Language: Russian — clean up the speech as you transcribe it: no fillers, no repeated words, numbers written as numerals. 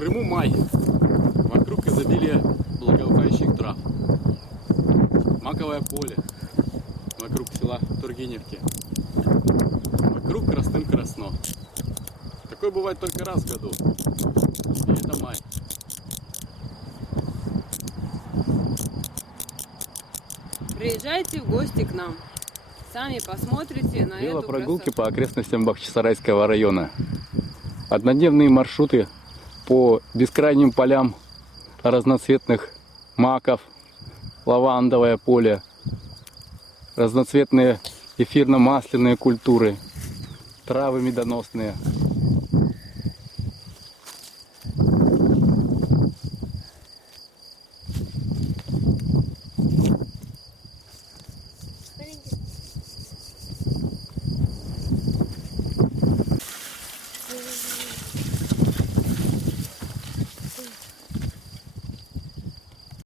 Крыму май. Вокруг изобилие благоухающих трав. Маковое поле. Вокруг села Тургеневки. Вокруг красным-красно. Такое бывает только раз в году. И это май. Приезжайте в гости к нам. Сами посмотрите на эту Велопрогулки красоту. по окрестностям Бахчисарайского района. Однодневные маршруты по бескрайним полям разноцветных маков, лавандовое поле, разноцветные эфирно-масляные культуры, травы медоносные.